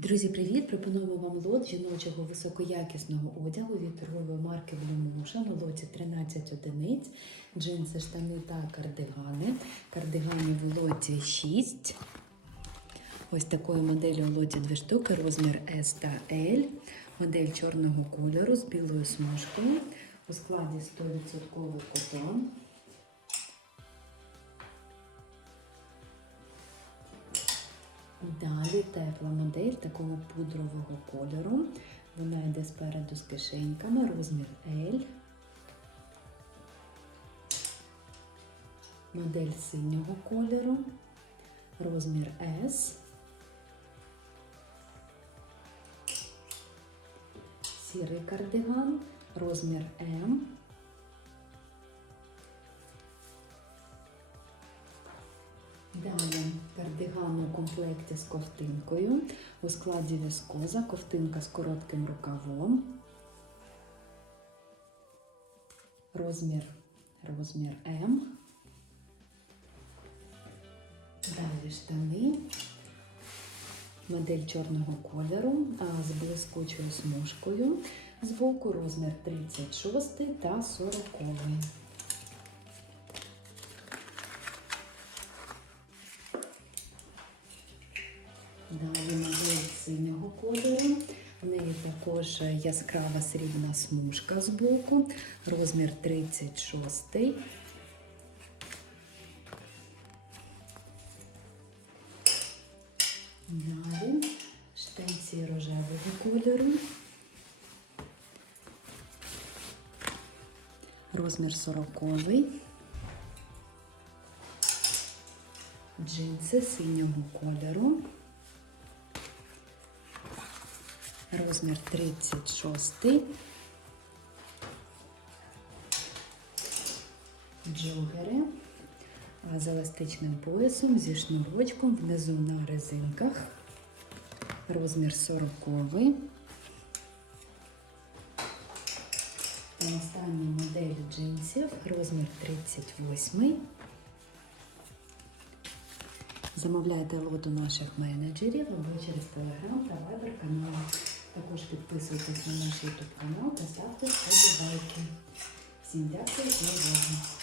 Друзі, привіт! Пропонуємо вам лот жіночого високоякісного одягу від торгової марки Блюмуша на лоті 13 одиниць, джинси, штани та кардигани. Кардиганів у лоті 6. Ось такої моделі у лоті дві штуки, розмір S та L. Модель чорного кольору з білою смужкою. У складі 100% котон. Далі тепла модель такого пудрового кольору. Вона йде спереду з кишеньками, розмір L. Модель синього кольору, розмір S. Сірий кардиган, розмір М. Далі кардиган у комплекті з ковтинкою. У складі віскоза, ковтинка з коротким рукавом. Розмір, розмір М. Далі штани. Модель чорного кольору з блискучою смужкою. Збоку розмір 36 та 40. Далі модель синього кольору. В неї також яскрава срібна смужка з боку, розмір 36. Далі штанці рожевого кольору. Розмір 40. Джинси синього кольору. Розмір 36. Джогери з еластичним поясом, зі шнурочком, внизу на резинках. Розмір 40. Та остання модель джинсів, розмір 38. Замовляйте лот у наших менеджерів або через телеграм та вайбер канал. Також підписуйтесь на наш YouTube канал та ставте вподобайки. Всім дякую за увагу.